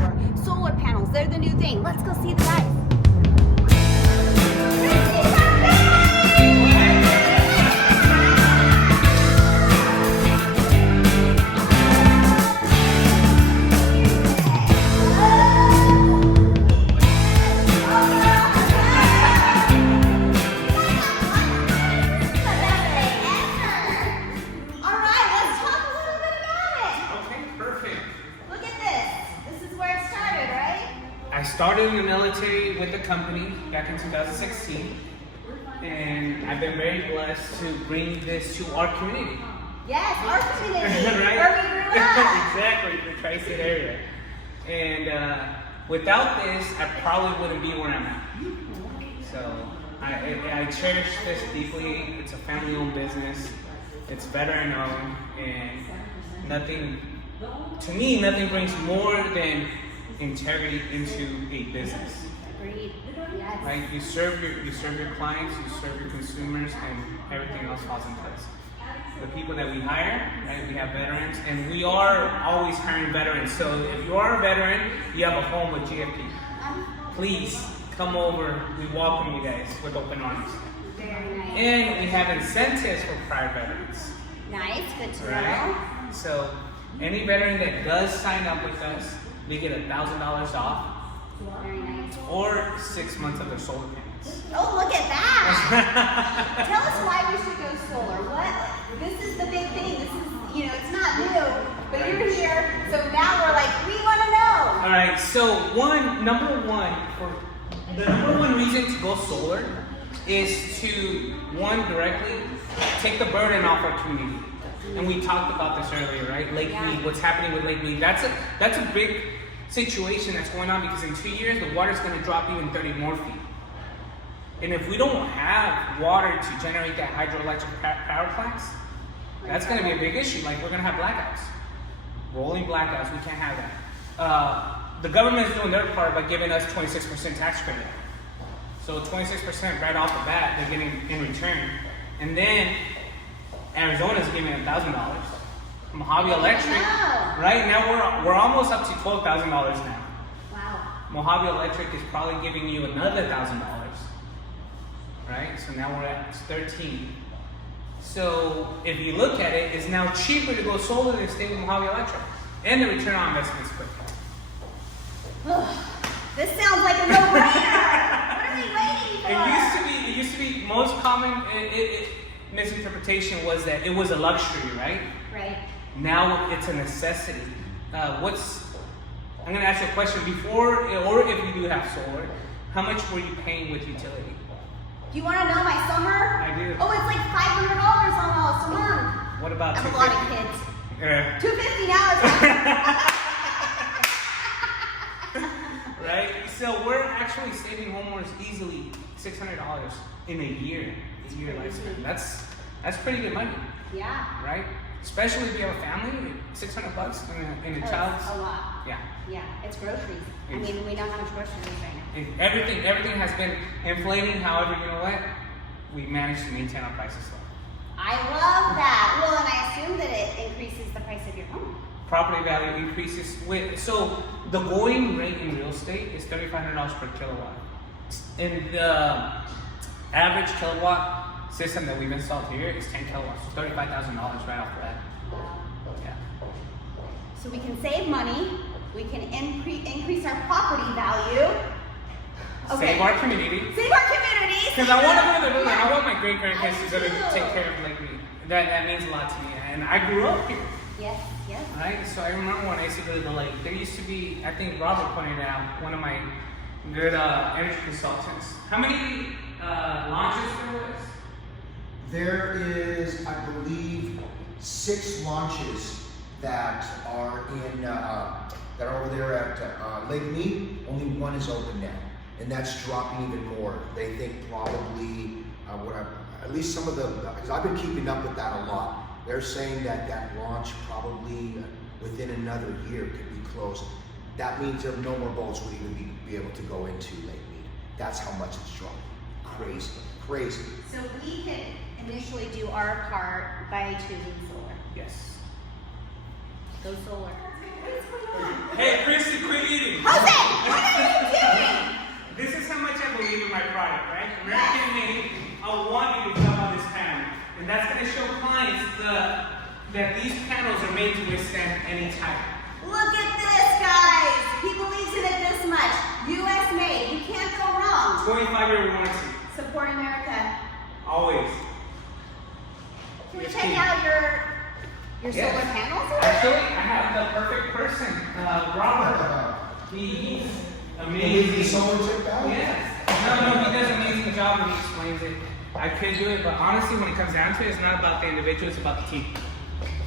power, solar panels, they're the new thing. Let's go see the guys. I started in the military with the company back in 2016, and I've been very blessed to bring this to our community. Yes, our community, right? Where we grew up. Exactly, the Tri-State area. And without this, I probably wouldn't be where I'm at. So I cherish this deeply. It's a family-owned business. It's veteran-owned, and to me, nothing brings more than integrity into a business. Agreed. Yes. Right? You serve your clients, you serve your consumers, and everything else falls in place. The people that we hire, right? We have veterans, and we are always hiring veterans. So if you are a veteran, you have a home with GFP. Please come over. We welcome you guys with open arms. Very nice. And we have incentives for prior veterans. Nice. Good to know. So any veteran that does sign up with us, they get $1,000 off. Very nice. Or 6 months of their solar panels. Oh, look at that! Tell us why we should go solar. This is the big thing. This is, it's not new, but you're here, so now we're like, we want to know. All right. So the number one reason to go solar is to directly take the burden off our community. And we talked about this earlier, right? Lake Mead, what's happening with Lake Mead? That's a big situation that's going on, because in 2 years the water's going to drop even 30 more feet. And if we don't have water to generate that hydroelectric power plants, that's going to be a big issue. Like, we're going to have blackouts, rolling blackouts. We can't have that. The government is doing their part by giving us 26% tax credit. So 26% right off the bat they're getting in return, and then Arizona's giving $1,000. Mojave Electric, right now we're almost up to $12,000 now. Wow. Mojave Electric is probably giving you another $1,000, right? So now we're at 13. So if you look at it, it's now cheaper to go solar than stay with Mojave Electric, and the return on investment is quick. This sounds like a no-brainer. What are we waiting for? It used to be most common misinterpretation was that it was a luxury, right? Right. Now it's a necessity. I'm going to ask you a question. Before, or if you do have solar, how much were you paying with utility? Do you want to know my summer? I do. Oh, it's like $500 almost a month. What about I have a lot of kids. Yeah. $250 now. Right? So we're actually saving homeowners easily $600 in a year lifespan. That's pretty good money. Yeah. Right? Especially if you have a family, $600 in a child's. A lot. Yeah. Yeah. It's groceries. I mean, we know how much groceries right now. Everything has been inflating. However, you know what? We managed to maintain our prices low. I love that. Well, and I assume that it increases the price of your home. Property value increases so the going rate in real estate is $3,500 per kilowatt. And the average kilowatt system that we've installed here is 10 kilowatts, so $35,000 right off the bat. Yeah. So we can save money, we can increase our property value. Okay. Save our community. Save our community. Because I want to go to the building. I want my great grandkids to go to take care of Lake Mead. That means a lot to me, and I grew up here. Yes. Yes. Right? So I remember when I used to go to the lake, there used to be, I think Robert pointed out, one of my good energy consultants. How many launches there was? There is, I believe, 6 launches that are over there at Lake Mead. Only 1 is open now, and that's dropping even more. They think probably at least some of the, because I've been keeping up with that a lot. They're saying that launch probably within another year could be closed. That means there no more boats would even be able to go into Lake Mead. That's how much it's dropping. Crazy. So we can initially do our part by choosing solar. Yes. Go solar. Hey, Christy, quit eating. Jose, what are you doing? This is how much I believe in my product, right? American made. I want you to come on this panel. And that's going to show clients that these panels are made to withstand any type. Look at this, guys. He believes in it this much. U.S. made. You can't go wrong. 25-year warranty. Support America. Always. Can we check out your Yes. solar panels? Actually, I have the perfect person, Robert. He's amazing. He's solar checked out? Yes. No, he does an amazing job and he explains it. I could do it, but honestly, when it comes down to it, it's not about the individual, it's about the team.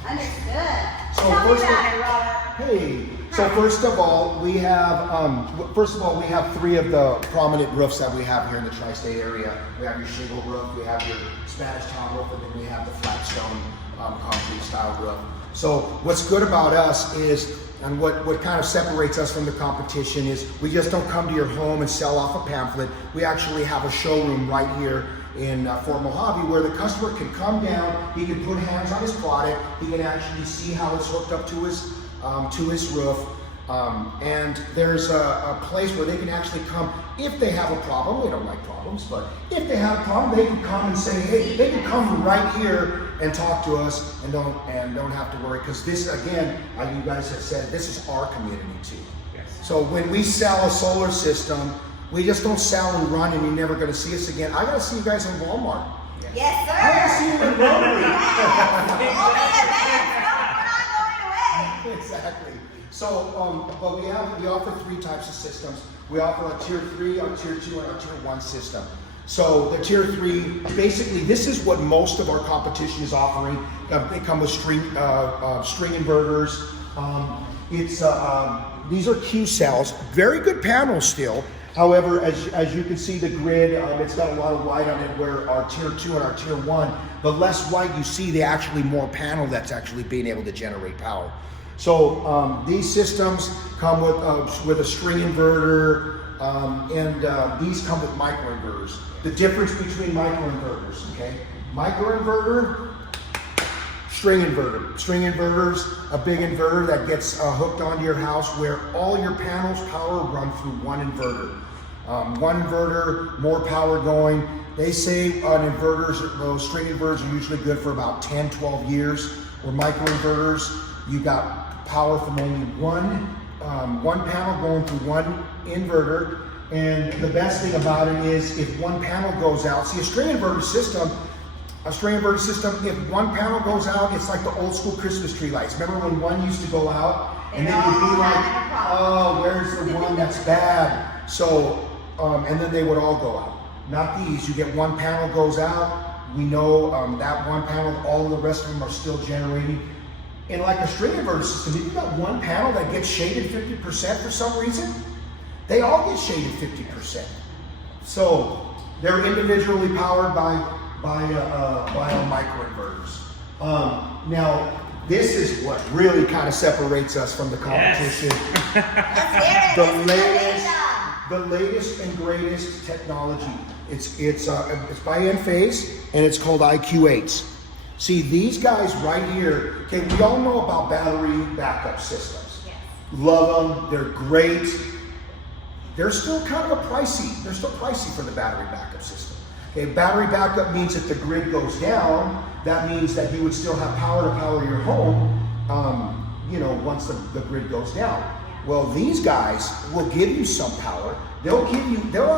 Understood. So Tell me first about it, Robert. Hey, so first of all, we have 3 of the prominent roofs that we have here in the tri-state area. We have your shingle roof, we have your Spanish tile roof, and then we have the flat stone concrete style roof. So what's good about us is, and what kind of separates us from the competition is, we just don't come to your home and sell off a pamphlet. We actually have a showroom right here in Fort Mojave where the customer can come down, he can put hands on his product, he can actually see how it's hooked up to his roof, and there's a place where they can actually come if they have a problem. We don't like problems, but if they have a problem, they can come and say, hey, they can come right here and talk to us and don't have to worry, because this, again, like you guys have said, this is our community too. Yes. So when we sell a solar system, we just don't sell and run and you're never going to see us again. I got to see you guys in Walmart. Yes, sir. I got to see you in Rotary. Yes. Only events. No, we're not going away. Exactly. So, but we offer 3 types of systems. We offer a tier 3, our tier 2, and our tier 1 system. So the tier 3, basically, this is what most of our competition is offering. They come with string inverters. These are Q cells, very good panels still. However, as you can see, the grid, it's got a lot of white on it, where our tier 2 and our tier 1, the less white you see, the actually more panel that's actually being able to generate power. So these systems come with a string inverter, and these come with microinverters. The difference between microinverters, okay? Microinverter, string inverter. String inverters, a big inverter that gets hooked onto your house, where all your panels' power run through one inverter. One inverter, more power going. They say those string inverters are usually good for about 10, 12 years. Where microinverters, you got power from only one panel going through one inverter. And the best thing about it is, if one panel goes out, see, a string inverter system, if one panel goes out, it's like the old school Christmas tree lights. Remember when one used to go out and then you'd be like, oh, where's the one that's bad? So, and then they would all go out. Not these. You get one panel goes out, we know that one panel, all of the rest of them are still generating. And like a string inverter system, if you've got one panel that gets shaded 50% for some reason, they all get shaded 50%. So they're individually powered by microinverters. Now, this is what really kind of separates us from the competition. Yes. The latest and greatest technology. It's by Enphase, and it's called IQ8s. See, these guys right here, okay, we all know about battery backup systems. Yes. Love them, they're great. They're still kind of pricey. They're still pricey for the battery backup system. Okay, battery backup means if the grid goes down, that means that you would still have power to power your home, once the grid goes down. Well, these guys will give you some power. They'll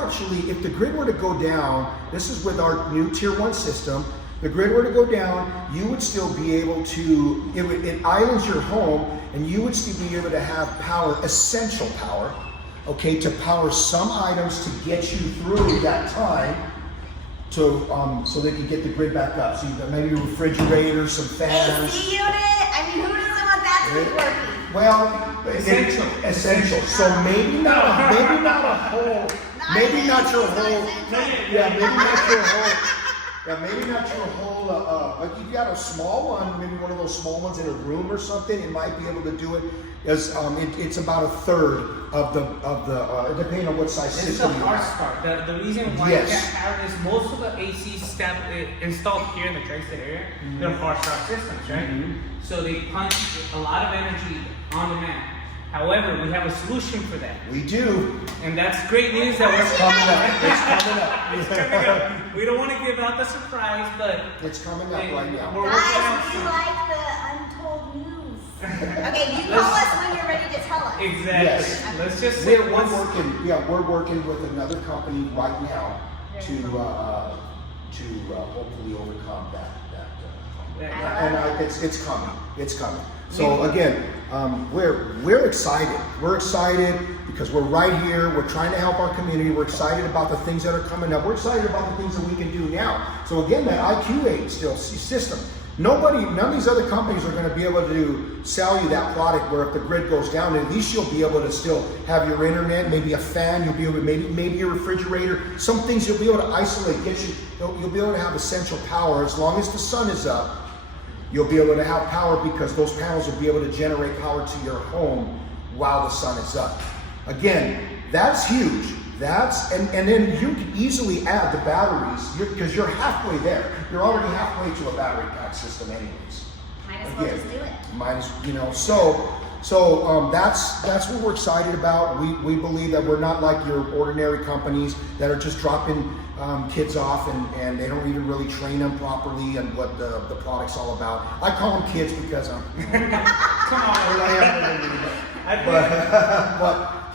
actually, if the grid were to go down, this is with our new tier 1 system, the grid were to go down, you would still be able to, it islands your home, and you would still be able to have power, essential power, okay, to power some items to get you through that time, so they can get the grid back up. So you've got maybe a refrigerator, some fans. AC unit? I mean, who doesn't want that to be working? Well, essential. So maybe not a whole, maybe not your whole, yeah, maybe not your whole. Yeah, maybe not your whole, like if you got a small one, maybe one of those small ones in a room or something, it might be able to do it. As it's about a third of the depending on what size This is the system you hard have. part. The reason why Yes. you can't have it is most of the AC installed here in the tri-state area, they're hard start systems, right? So they punch a lot of energy on demand. However, we have a solution for that. We do. And that's great news that we're Coming up. It's coming up. It's coming up. We don't want to give out the surprise, but It's coming up right now. we're working on Guys, we some. like the untold news. Okay, you call us when you're ready to tell us. Exactly. Yes. Let's just say We're once. working. Yeah, we're working with another company right now to hopefully overcome that. And it's coming. It's coming. So again, we're excited. We're excited because we're right here. We're trying to help our community. We're excited about the things that are coming up. We're excited about the things that we can do now. So again, that IQ8 still system. None of these other companies are going to be able to sell you that product where if the grid goes down, at least you'll be able to still have your internet, maybe a fan, you'll be able to, maybe your refrigerator, some things you'll be able to isolate, you'll be able to have essential power as long as the sun is up. You'll be able to have power because those panels will be able to generate power to your home while the sun is up. Again, that's huge. And then you can easily add the batteries because you're halfway there. You're already halfway to a battery pack system anyways. Might as well just do it. Might as, so that's what we're excited about. We believe that we're not like your ordinary companies that are just dropping kids off and they don't even really train them properly and what the product's all about. I call them kids because I'm Come on.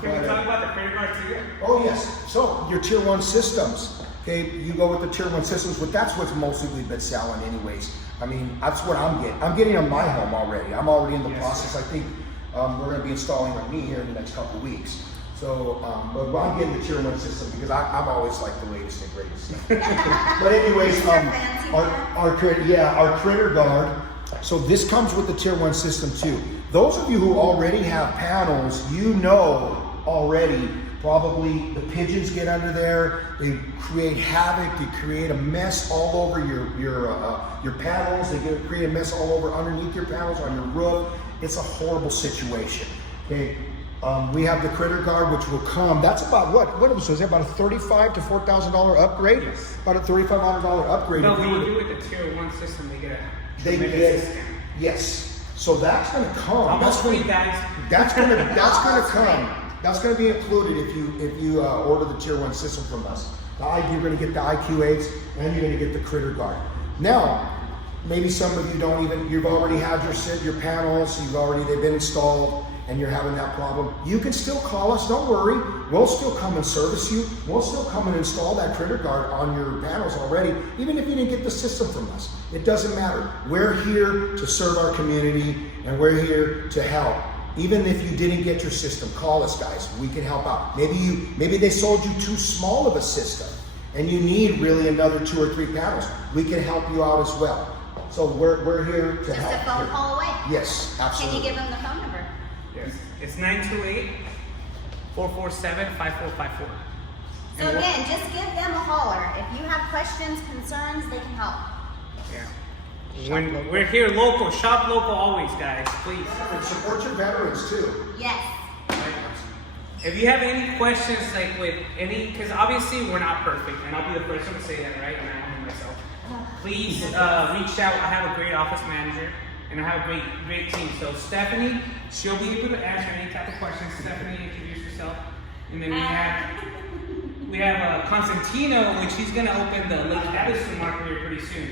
Can we talk about the credit card too? Oh yes. So your tier 1 systems. Okay, you go with the tier 1 systems, but that's what's mostly been selling anyways. I mean, that's what I'm getting. I'm getting on my home already. I'm already in the process. I think we're going to be installing on me here in the next couple of weeks. So, but I'm getting the tier 1 system because I'm always like the latest and greatest. But anyways, our critter guard. So this comes with the tier 1 system too. Those of you who already have panels, you know already probably the pigeons get under there, they create havoc, they create a mess all over your panels, they create a mess all over underneath your panels, on your roof. It's a horrible situation. Okay, we have the critter guard, which will come. That's about what was it? About a $35,000 to $4,000 upgrade. Yes. About a $3,500 upgrade. No, when you do it the tier 1 system, they get They get discount. yes. So that's going to come. Almost free, guys. That's going to come. That's going to be included if you order the tier 1 system from us. You're going to get the IQ8s and you're going to get the critter guard. Now, maybe some of you you've already had your panels, they've been installed, and you're having that problem. You can still call us. Don't worry. We'll still come and service you. We'll still come and install that critter guard on your panels already, even if you didn't get the system from us. It doesn't matter. We're here to serve our community, and we're here to help. Even if you didn't get your system, call us, guys. We can help out. Maybe they sold you too small of a system, and you need really another 2 or 3 panels. We can help you out as well. So we're here to help. Just a phone call away. Yes, absolutely. Can you give them the phone number? Yes. It's 928-447-5454. So again, just give them a holler. If you have questions, concerns, they can help. Yeah. When we're here local, shop local always, guys, please. And support your veterans too. Yes. If you have any questions, like with because obviously we're not perfect, and I'll be the first one to say that, right? And I own myself. Please reach out. I have a great office manager, and I have a great team. So Stephanie, she'll be able to answer any type of questions. Stephanie, introduce yourself. And then we have Constantino, which he's gonna open the Lake Addison market here pretty soon.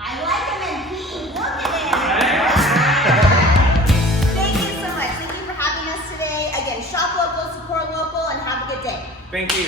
I like him in pink. Look at him. Thank you so much. Thank you for having us today. Again, shop local, support local, and have a good day. Thank you.